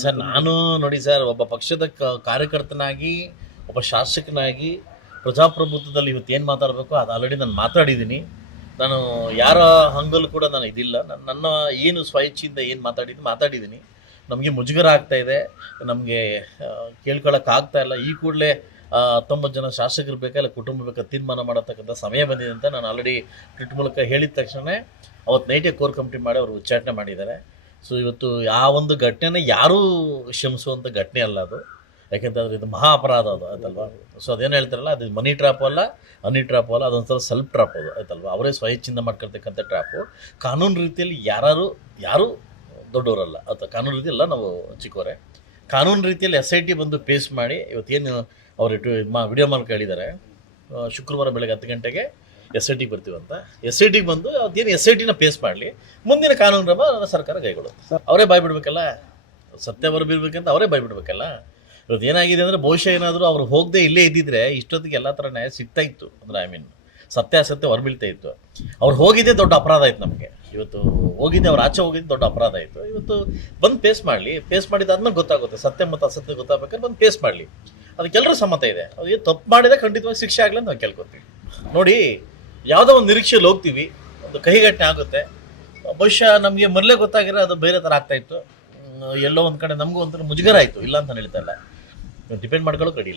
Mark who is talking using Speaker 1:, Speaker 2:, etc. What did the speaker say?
Speaker 1: Sir, ನಾನು ನೋಡಿ sir, ಒಬ್ಬ ಪಕ್ಷದ ಕಾರ್ಯಕರ್ತನಾಗಿ, ಒಬ್ಬ ಶಾಸಕನಾಗಿ ಪ್ರಜಾಪ್ರಭುತ್ವದಲ್ಲಿ ಇವತ್ತು ಏನು ಮಾತಾಡಬೇಕು, ಅದು ಆಲ್ರೆಡಿ ನಾನು ಮಾತಾಡಿದ್ದೀನಿ. ನಾನು ಯಾರ ಹಂಗಲ್ಲೂ ಕೂಡ ನಾನು ಇದಿಲ್ಲ. ನನ್ನ ನನ್ನ ಏನು ಸ್ವಇಚ್ಛೆಯಿಂದ ಏನು ಮಾತಾಡಿದ್ದು ಮಾತಾಡಿದ್ದೀನಿ. ನಮಗೆ ಮುಜುಗರ ಆಗ್ತಾ ಇದೆ. ನಮಗೆ ಕೇಳ್ಕೊಳ್ಳೋಕ್ಕಾಗ್ತಾ ಇಲ್ಲ. ಈ ಕೂಡಲೇ ಹತ್ತೊಂಬತ್ತು ಜನ ಶಾಸಕರು ಬೇಕಾ ಇಲ್ಲ ಕುಟುಂಬ ಬೇಕಾ ತೀರ್ಮಾನ ಮಾಡತಕ್ಕಂಥ ಸಮಯ ಬಂದಿದೆ ಅಂತ ನಾನು ಆಲ್ರೆಡಿ ಟ್ವಿಟ್ ಮೂಲಕ ಹೇಳಿದ ತಕ್ಷಣ ಅವತ್ತು ನೈಟೇ ಕೋರ್ ಕಮಿಟಿ ಮಾಡಿ ಅವರು ಉಚ್ಚಾಟನೆ ಮಾಡಿದ್ದಾರೆ. ಸೊ ಇವತ್ತು ಆ ಒಂದು ಘಟನೆನ ಯಾರೂ ಕ್ಷಮಿಸುವಂಥ ಘಟನೆ ಅಲ್ಲ ಅದು. ಯಾಕೆಂತಂದ್ರೆ ಇದು ಮಹಾ ಅಪರಾಧ ಅದು, ಆಯ್ತಲ್ವಾ? ಸೊ ಅದೇನು ಹೇಳ್ತಾರಲ್ಲ, ಅದು ಮನಿ ಟ್ರಾಪ್ ಅಲ್ಲ ಹನಿ ಟ್ರಾಪ್ ಅಲ್ಲ ಅದೊಂಥರ ಸೆಲ್ಫ್ ಟ್ರಾಪ್ ಅದು, ಆಯ್ತಲ್ವಾ? ಅವರೇ ಸ್ವಯಿಚ್ಛಿಂದ ಮಾಡ್ಕೊಳ್ತಕ್ಕಂಥ ಟ್ರಾಪು ಕಾನೂನು ರೀತಿಯಲ್ಲಿ ಯಾರು ಯಾರು ದೊಡ್ಡವರಲ್ಲ. ಅಥವಾ ಕಾನೂನು ರೀತಿಯಲ್ಲ ನಾವು ಚಿಕ್ಕವರೇ. ಕಾನೂನು ರೀತಿಯಲ್ಲಿ ಎಸ್ ಐ ಟಿ ಬಂದು ಪೇಸ್ ಮಾಡಿ, ಇವತ್ತೇನು ಅವರು ವಿಡಿಯೋ ಮಾರ್ಕ್ ಹೇಳಿದ್ದಾರೆ. ಶುಕ್ರವಾರ ಬೆಳಗ್ಗೆ ಹತ್ತು ಗಂಟೆಗೆ ಎಸ್ ಐ ಟಿಗೆ ಬರ್ತೀವಂತ. ಎಸ್ ಐ ಟಿಗೆ ಬಂದು ಅದೇನು ಎಸ್ ಐ ಟಿನ ಪೇಸ್ ಮಾಡಲಿ ಮುಂದಿನ ಕಾನೂನು ಕ್ರಮ ಸರ್ಕಾರ ಕೈಗೊಳ್ಳುತ್ತೆ. ಅವರೇ ಬಾಯ್ ಬಿಡಬೇಕಲ್ಲ ಸತ್ಯ ಬರಬಿರ್ಬೇಕಂತ ಅವರೇ ಬಾಯ್ ಬಿಡ್ಬೇಕಲ್ಲ ಇವತ್ತು ಏನಾಗಿದೆ ಅಂದರೆ ಬಹುಶಃ ಏನಾದರೂ ಅವ್ರು ಹೋಗದೆ ಇಲ್ಲೇ ಇದ್ದಿದ್ರೆ ಇಷ್ಟೊತ್ತಿಗೆ ಎಲ್ಲ ಥರ ನ್ಯಾಯ ಸಿಗ್ತಾ ಇತ್ತು. ಅಂದರೆ ಐ ಮೀನ್ ಸತ್ಯಾಸತ್ಯ ಹೊರಬೀಳ್ತಾ ಇತ್ತು. ಅವ್ರು ಹೋಗಿದ್ದೇ ದೊಡ್ಡ ಅಪರಾಧ ಆಯ್ತು ನಮಗೆ. ಇವತ್ತು ಹೋಗಿದ್ದೆ ಅವ್ರು ಆಚೆ ಹೋಗಿದ್ದು ದೊಡ್ಡ ಅಪರಾಧ ಆಯಿತು. ಇವತ್ತು ಬಂದು ಪೇಸ್ ಮಾಡಲಿ. ಪೇಸ್ ಮಾಡಿದಾದ್ಮೇಲೆ ಗೊತ್ತಾಗುತ್ತೆ. ಸತ್ಯ ಮತ್ತು ಅಸತ್ಯ ಗೊತ್ತಾಗಬೇಕಾದ್ರೆ ಬಂದು ಪೇಸ್ ಮಾಡಲಿ. ಅದಕ್ಕೆಲ್ಲರೂ ಸಮ್ಮತ ಇದೆ. ಅದು ಏನು ತಪ್ಪು ಮಾಡಿದ್ರೆ ಖಂಡಿತವಾಗಿ ಶಿಕ್ಷೆ ಆಗಲಿ ಅಂತ ನಾವು ಕೇಳ್ಕೊತೀವಿ. ನೋಡಿ ಯಾವುದೋ ಒಂದು ನಿರೀಕ್ಷೆಯಲ್ಲಿ ಹೋಗ್ತೀವಿ, ಒಂದು ಕಹಿಘಟನೆ ಆಗುತ್ತೆ. ಬಹುಶಃ ನಮಗೆ ಮೊದಲೇ ಗೊತ್ತಾಗಿರೋ ಅದು ಬೇರೆ ಥರ ಆಗ್ತಾಯಿತ್ತು ಎಲ್ಲೋ ಒಂದು ಕಡೆ ನಮಗೂ ಒಂಥರ ಮುಜುಗರ ಆಯಿತು, ಇಲ್ಲ ಅಂತ ಹೇಳ್ತಾ ಇಲ್ಲ. ಡಿಪೆಂಡ್ ಮಾಡ್ಕೊಳ್ಳೋಕೆ ರೆಡಿ